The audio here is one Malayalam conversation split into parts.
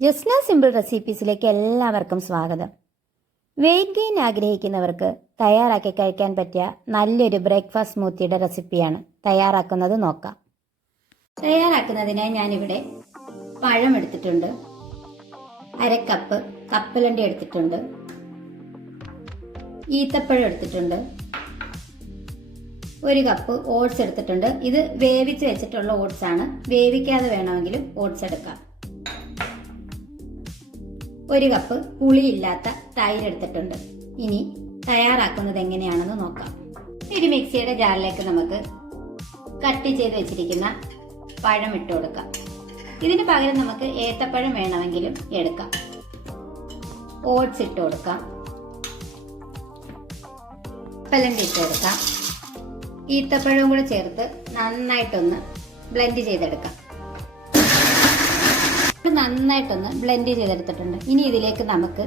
ജസ്ന സിമ്പിൾ റെസിപ്പീസിലേക്ക് എല്ലാവർക്കും സ്വാഗതം. വെയിറ്റ് ഗെയിൻ ആഗ്രഹിക്കുന്നവർക്ക് തയ്യാറാക്കി കഴിക്കാൻ പറ്റിയ നല്ലൊരു ബ്രേക്ക്ഫാസ്റ്റ് സ്മൂത്തിയുടെ റെസിപ്പിയാണ് തയ്യാറാക്കുന്നത് നോക്കാം. തയ്യാറാക്കുന്നതിനായി ഞാനിവിടെ പഴം എടുത്തിട്ടുണ്ട്. അര കപ്പ് കപ്പലണ്ടി എടുത്തിട്ടുണ്ട്. ഈത്തപ്പഴം എടുത്തിട്ടുണ്ട്. ഒരു കപ്പ് ഓട്സ് എടുത്തിട്ടുണ്ട്. ഇത് വേവിച്ച് വെച്ചിട്ടുള്ള ഓട്സ് ആണ് വേവിക്കാതെ വേണമെങ്കിലും ഓട്സ് എടുക്കാം. ഒരു കപ്പ് പുളിയില്ലാത്ത തൈര് എടുത്തിട്ടുണ്ട്. ഇനി തയ്യാറാക്കുന്നത് എങ്ങനെയാണെന്ന് നോക്കാം. ഒരു മിക്സിയുടെ ജാറിലേക്ക് നമുക്ക് കട്ട് ചെയ്ത് വെച്ചിരിക്കുന്ന പഴം ഇട്ട് കൊടുക്കാം. ഇതിന് പകരം നമുക്ക് ഏത്തപ്പഴം വേണമെങ്കിലും എടുക്കാം. ഓട്സ് ഇട്ട് കൊടുക്കാം. പലണ്ടി ഇട്ട് കൊടുക്കാം. ഈത്തപ്പഴവും കൂടെ ചേർത്ത് നന്നായിട്ടൊന്ന് ബ്ലെൻഡ് ചെയ്തെടുക്കാം. ഇത് നന്നായിട്ടൊന്ന് ബ്ലെൻഡ് ചെയ്തെടുത്തിട്ടുണ്ട്. ഇനി ഇതിലേക്ക് നമുക്ക്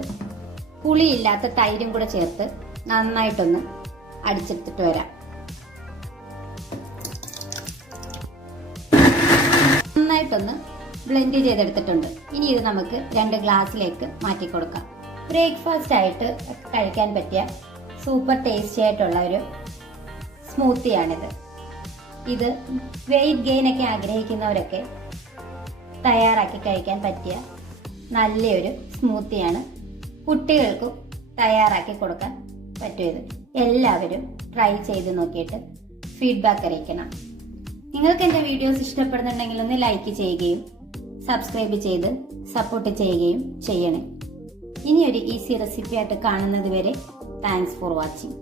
പുളിയില്ലാത്ത തൈരും കൂടെ ചേർത്ത് നന്നായിട്ടൊന്ന് അടിച്ചെടുത്തിട്ട് വരാം. നന്നായിട്ടൊന്ന് ബ്ലെൻഡ് ചെയ്തെടുത്തിട്ടുണ്ട്. ഇനി ഇത് നമുക്ക് രണ്ട് ഗ്ലാസ്സിലേക്ക് മാറ്റി കൊടുക്കാം. ബ്രേക്ക്ഫാസ്റ്റ് ആയിട്ട് കഴിക്കാൻ പറ്റിയ സൂപ്പർ ടേസ്റ്റി ആയിട്ടുള്ള ഒരു സ്മൂത്തിയാണിത്. ഇത് വെയിറ്റ് ഗെയിൻ ഒക്കെ ആഗ്രഹിക്കുന്നവരൊക്കെ തയ്യാറാക്കി കഴിക്കാൻ പറ്റിയ നല്ലൊരു സ്മൂത്തിയാണ് കുട്ടികൾക്കും തയ്യാറാക്കി കൊടുക്കാൻ പറ്റിയത്. എല്ലാവരും ട്രൈ ചെയ്ത് നോക്കിയിട്ട് ഫീഡ്ബാക്ക് അറിയിക്കണം. നിങ്ങൾക്ക് എന്റെ വീഡിയോസ് ഇഷ്ടപ്പെടുന്നുണ്ടെങ്കിൽ ഒന്ന് ലൈക്ക് ചെയ്യുകയും സബ്സ്ക്രൈബ് ചെയ്ത് സപ്പോർട്ട് ചെയ്യുകയും ചെയ്യണേ. ഇനിയൊരു ഈസി റെസിപ്പി ആയിട്ട് കാണുന്നത് വരെ താങ്ക്സ് ഫോർ വാച്ചിങ്